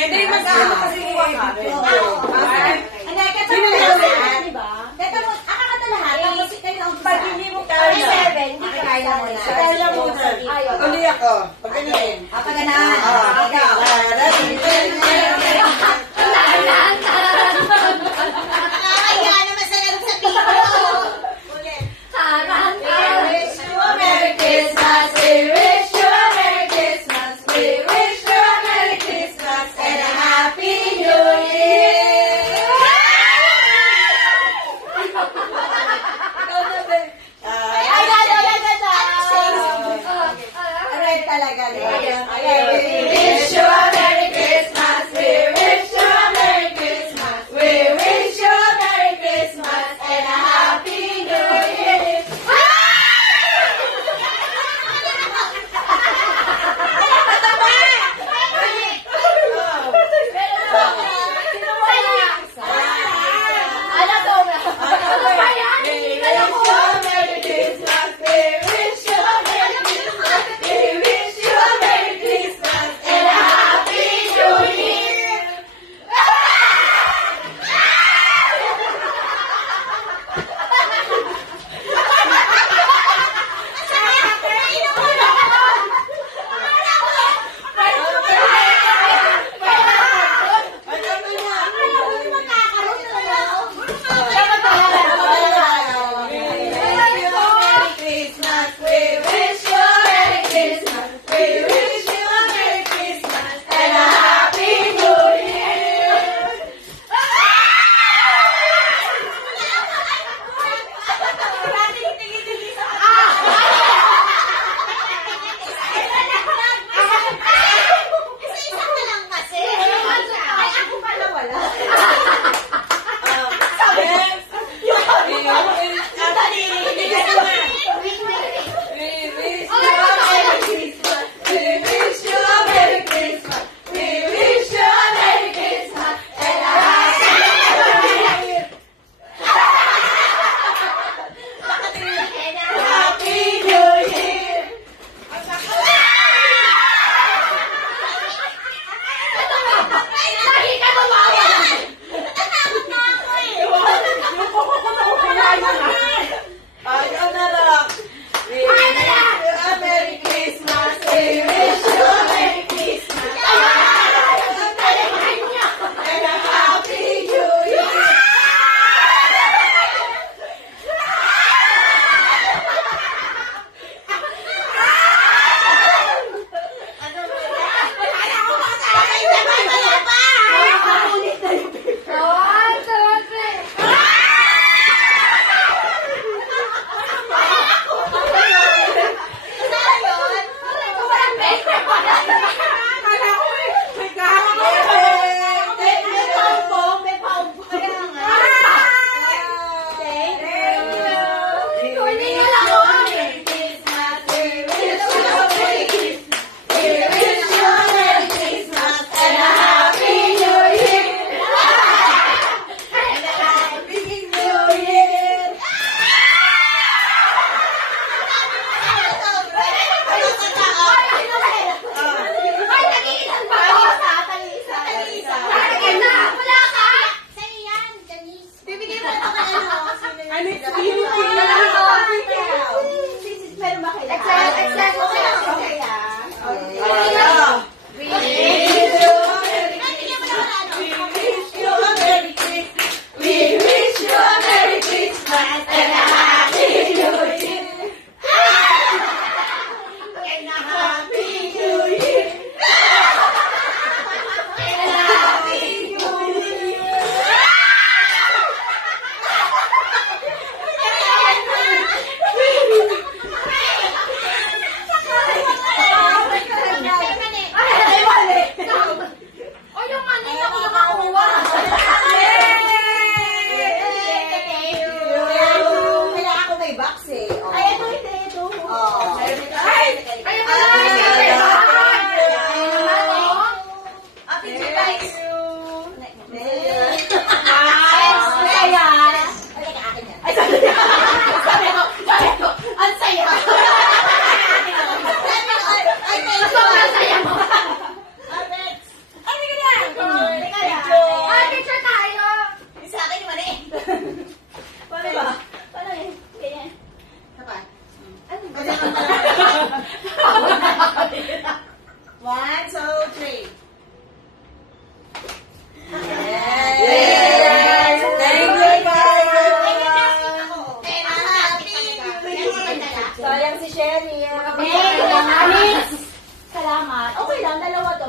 Hindi, mag-ano kasi iwan ka. Hindi, kaya mo lahat, di ba? Kaya mo, akakata lahat, tapos kayo na umpisa. Pag hindi mo kaya. 7, hindi ka kaya mo na. Kaya mo na. Uli ako. Pag ganyan. Pag ganahan. Ikaw. Nakakaya naman sa lang sa tito. Ulit. We wish you a Merry Christmas. We wish you a Merry Christmas. We wish you a Merry Christmas and a Happy New Year. Aray talaga. We wish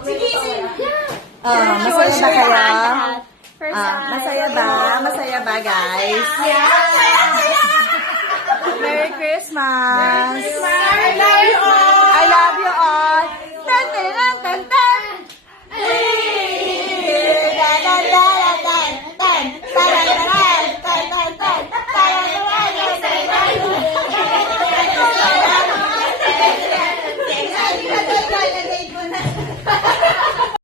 Sige, sige. Masaya ba kayo? Masaya ba? Masaya ba, guys? Merry Christmas! I love you